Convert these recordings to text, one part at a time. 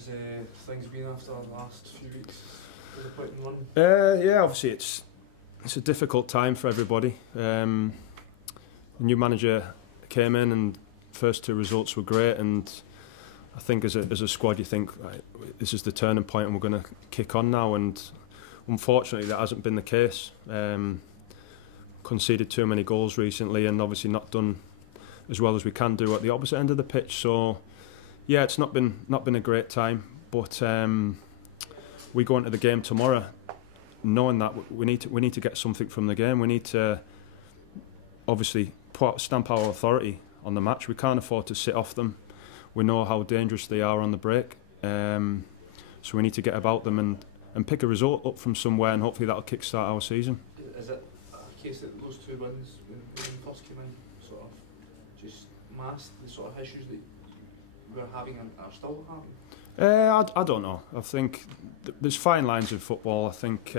How's things been after the last few weeks of the point and run? Yeah, obviously it's a difficult time for everybody. The new manager came in and first two results were great, and I think as a squad you think, right, this is the turning point and we're going to kick on now, and unfortunately that hasn't been the case. Conceded too many goals recently and obviously not done as well as we can do at the opposite end of the pitch. So yeah, it's not been a great time, but we go into the game tomorrow knowing that we need to get something from the game. We need to obviously stamp our authority on the match. We can't afford to sit off them. We know how dangerous they are on the break, so we need to get about them and pick a result up from somewhere, and hopefully that'll kickstart our season. Is it a case that those two wins when we first came in sort of just masked the sort of issues that we're having and are still having? I don't know. I think there's fine lines in football. I think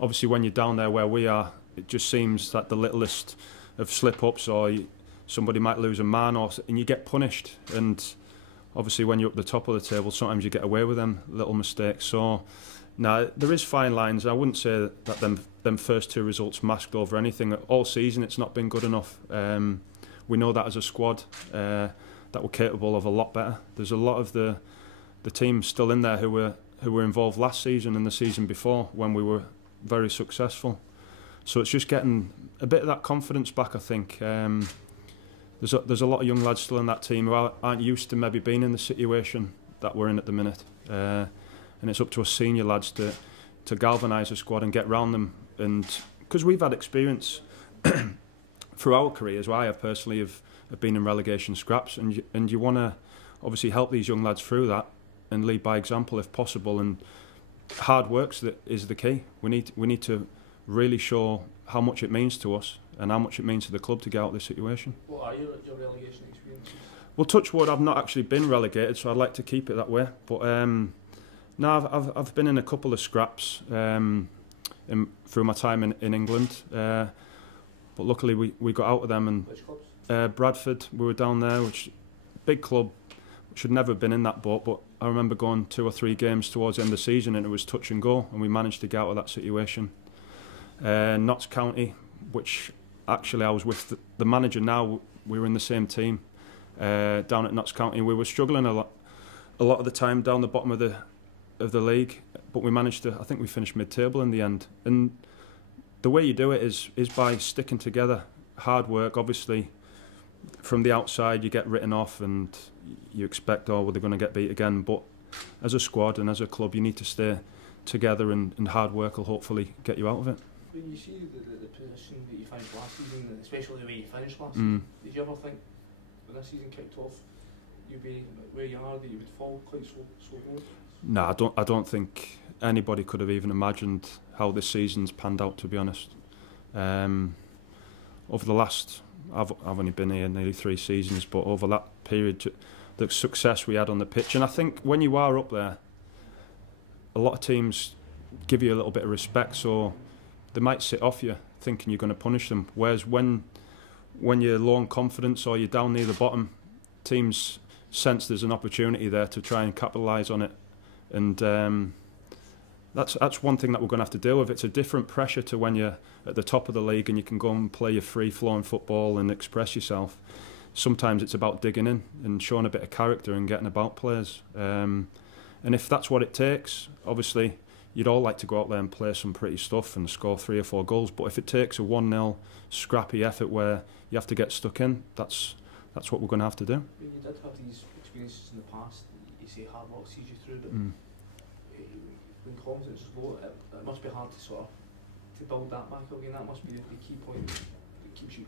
obviously when you're down there where we are, it just seems that the littlest of slip-ups, or somebody might lose a man, and you get punished. And obviously when you're up the top of the table, sometimes you get away with them little mistakes. So now there is fine lines. I wouldn't say that them first two results masked over anything. All season it's not been good enough. We know that as a squad that we're capable of a lot better. There's a lot of the team still in there who were involved last season and the season before when we were very successful. So it's just getting a bit of that confidence back, I think. There's a lot of young lads still in that team who aren't used to maybe being in the situation that we're in at the minute. And it's up to us senior lads to galvanise the squad and get round them. And because we've had experience through our careers, I have personally, have been in relegation scraps, and you want to obviously help these young lads through that and lead by example if possible. And hard work is the key. We need to really show how much it means to us and how much it means to the club to get out of this situation. What are your relegation experiences? Well, touch wood, I've not actually been relegated, so I'd like to keep it that way. But no, I've been in a couple of scraps through my time in England, but luckily we got out of them. And which clubs? Bradford, we were down there, which big club. Should never have been in that boat, but I remember going 2 or 3 games towards the end of the season and it was touch and go, and we managed to get out of that situation. Notts County, which actually I was with the manager now, we were in the same team down at Notts County. We were struggling a lot of the time down the bottom of the league, but we managed to, I think we finished mid-table in the end. And the way you do it is by sticking together, hard work. Obviously from the outside you get written off and you expect, oh, well, they're going to get beat again, but as a squad and as a club you need to stay together, and hard work will hopefully get you out of it. When you see the position that you finished last season, especially the way you finished last season, did you ever think when this season kicked off you'd be where you are, that you would fall quite so low? No, I don't think anybody could have even imagined how this season's panned out, to be honest. Over the last, I've only been here nearly 3 seasons, but over that period, the success we had on the pitch, and I think when you are up there, a lot of teams give you a little bit of respect, so they might sit off you thinking you're going to punish them. Whereas when you're low on confidence or you're down near the bottom, teams sense there's an opportunity there to try and capitalise on it, and that's one thing that we're going to have to deal with. It's a different pressure to when you're at the top of the league and you can go and play your free-flowing football and express yourself. Sometimes it's about digging in and showing a bit of character and getting about players. And if that's what it takes, obviously you'd all like to go out there and play some pretty stuff and score 3 or 4 goals. But if it takes a 1-0 scrappy effort where you have to get stuck in, that's what we're going to have to do. When you did have these experiences in the past, you say hard work sees you through, but when confidence is low, it must be hard to build that back again. That must be the key point that keeps you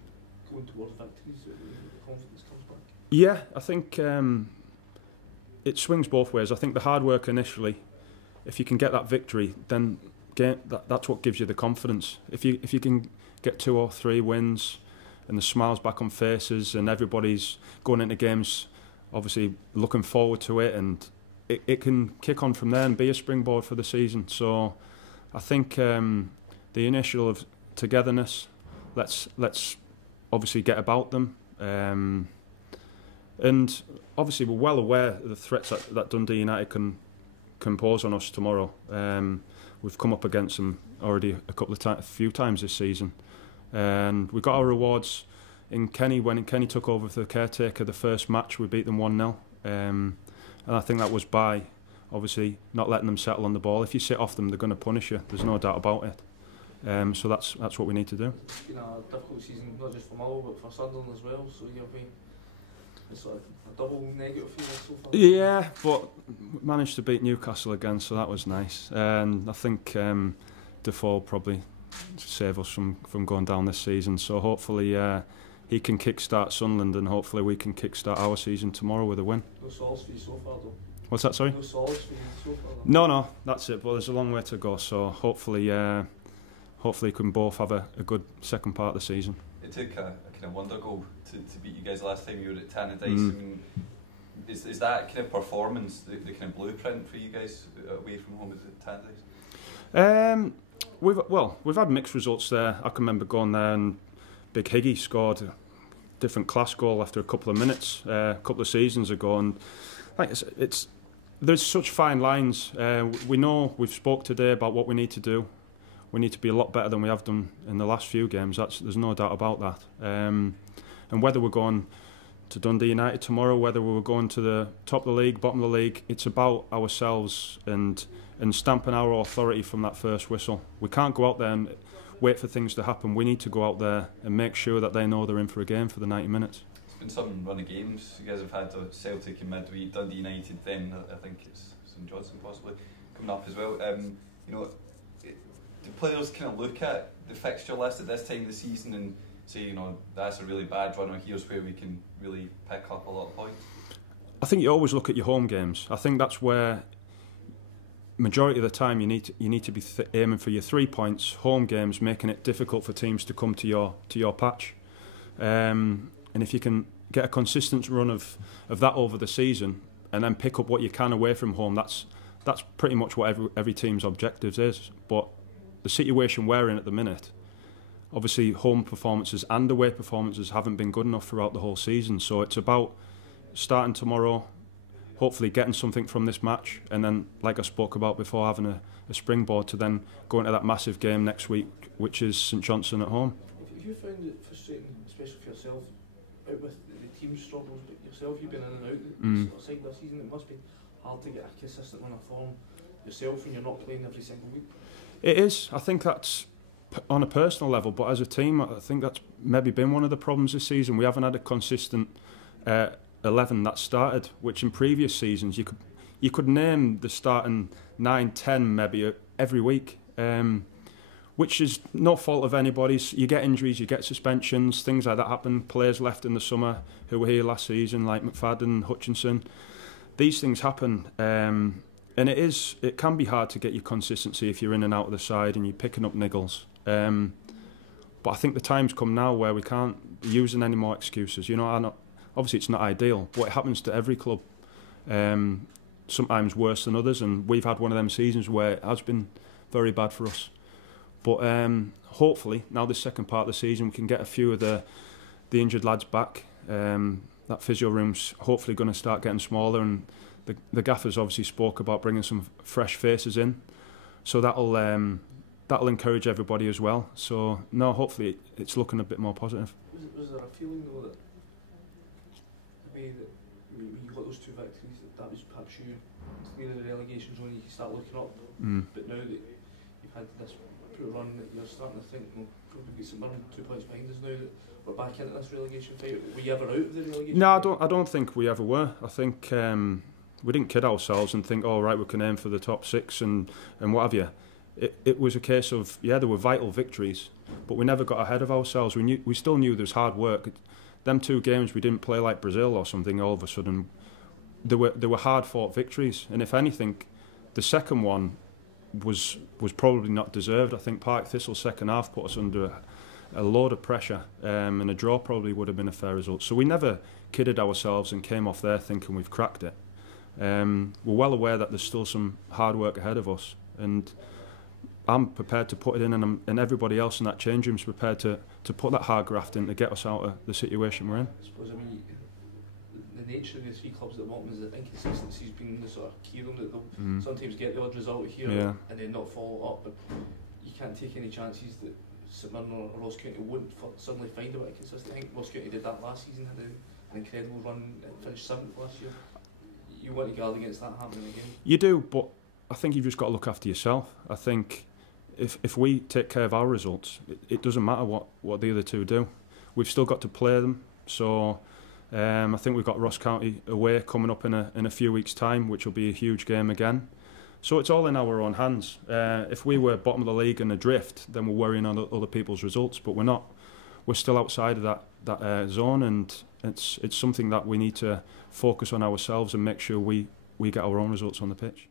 going towards victories, so the confidence comes back. Yeah, I think it swings both ways. I think the hard work initially, if you can get that victory, then that's what gives you the confidence. If you can get 2 or 3 wins and the smiles back on faces and everybody's going into games obviously looking forward to it, and it can kick on from there and be a springboard for the season. So I think the initial of togetherness, let's obviously get about them, and obviously we're well aware of the threats that Dundee United can pose on us tomorrow. We've come up against them already a few times this season, and we got our rewards in Kenny when Kenny took over for the caretaker. The first match we beat them 1-0, and I think that was by obviously not letting them settle on the ball. If you sit off them, they're going to punish you. There's no doubt about it. So that's what we need to do. It's been a difficult season, not just for Mull but for Sunderland as well. So it's sort of a double negative feeling so far. Yeah, but we managed to beat Newcastle again, so that was nice. And I think Defoe probably save us from going down this season. So hopefully he can kickstart Sunderland, and hopefully we can kickstart our season tomorrow with a win. No solids for you so far though. What's that, sorry? No solids for you so far though. No, that's it. But there's a long way to go. So hopefully we can both have a good second part of the season. It took a kind of wonder goal to beat you guys last time you were at Tannadice. I mean, is that kind of performance the kind of blueprint for you guys away from home at Tannadice? We've had mixed results there. I can remember going there and Big Higgy scored a different class goal after a couple of minutes a couple of seasons ago, and like there's such fine lines. We know we've spoke today about what we need to do. We need to be a lot better than we have done in the last few games. There's no doubt about that. And whether we're going to Dundee United tomorrow, whether we're going to the top of the league, bottom of the league, it's about ourselves and stamping our authority from that first whistle. We can't go out there and wait for things to happen. We need to go out there and make sure that they know they're in for a game for the 90 minutes. It's been some run of games. You guys have had Celtic in midweek, Dundee United, then I think it's St Johnstone possibly coming up as well. Do players kind of look at the fixture list at this time of the season and say, that's a really bad run, or here's where we can really pick up a lot of points? I think you always look at your home games. I think that's where majority of the time you need to be aiming for your 3 points. Home games, making it difficult for teams to come to your patch, and if you can get a consistent run of that over the season and then pick up what you can away from home, that's pretty much what every team's objectives is. But the situation we're in at the minute, obviously home performances and away performances haven't been good enough throughout the whole season, so it's about starting tomorrow, hopefully getting something from this match, and then, like I spoke about before, having a springboard to then go into that massive game next week, which is St Johnstone at home. Have you found it frustrating, especially for yourself, out with the team struggles, but yourself, you've been in and out side this season, it must be hard to get a consistent run of form yourself when you're not playing every single week? It is. I think that's on a personal level, but as a team, I think that's maybe been one of the problems this season. We haven't had a consistent 11 that started, which in previous seasons you could name the starting 9, 10 maybe every week, which is no fault of anybody's. You get injuries, you get suspensions, things like that happen. Players left in the summer who were here last season, like McFadden, Hutchinson. These things happen, and it can be hard to get your consistency if you're in and out of the side and you're picking up niggles. But I think the time's come now where we can't be using any more excuses. Obviously it's not ideal, but it happens to every club. Sometimes worse than others, and we've had one of them seasons where it has been very bad for us. But hopefully now this second part of the season we can get a few of the injured lads back. That physio room's hopefully going to start getting smaller, and the gaffers obviously spoke about bringing some fresh faces in, so that'll encourage everybody as well. So no, hopefully it's looking a bit more positive. Was there a feeling though that the way that when you got those 2 victories, that was perhaps you clear the relegation zone, you can start looking up, but now that you've had this poor run, that you're starting to think, probably get some 2 points behind us now that we're back into this relegation fight? Were you ever out of the relegation No, I don't think we ever were. I think we didn't kid ourselves and think, right, we can aim for the top 6 and what have you. It was a case of, there were vital victories, but we never got ahead of ourselves. We still knew there was hard work. Them 2 games we didn't play like Brazil or something. All of a sudden, there were hard fought victories, and if anything, the second one was probably not deserved. I think Park Thistle's second half put us under a load of pressure, and a draw probably would have been a fair result. So we never kidded ourselves and came off there thinking we've cracked it. We're well aware that there's still some hard work ahead of us, and I'm prepared to put it in, and everybody else in that change room is prepared to put that hard graft in to get us out of the situation we're in. I suppose, the the nature of the three clubs at the bottom is that inconsistency's been the sort of key of them, that they'll sometimes get the odd result here and then not follow up, but you can't take any chances that St Mirren or Ross County wouldn't suddenly find a bit of consistency. I think Ross County did that last season, had an incredible run, finished 7th last year. You want to guard against that happening again. You do, but I think you've just got to look after yourself. I think if we take care of our results, it doesn't matter what the other two do. We've still got to play them, so I think we've got Ross County away coming up in a few weeks' time, which will be a huge game again. So it's all in our own hands. If we were bottom of the league and adrift, then we're worrying on other people's results, but we're not. We're still outside of that zone, and it's something that we need to focus on ourselves and make sure we get our own results on the pitch.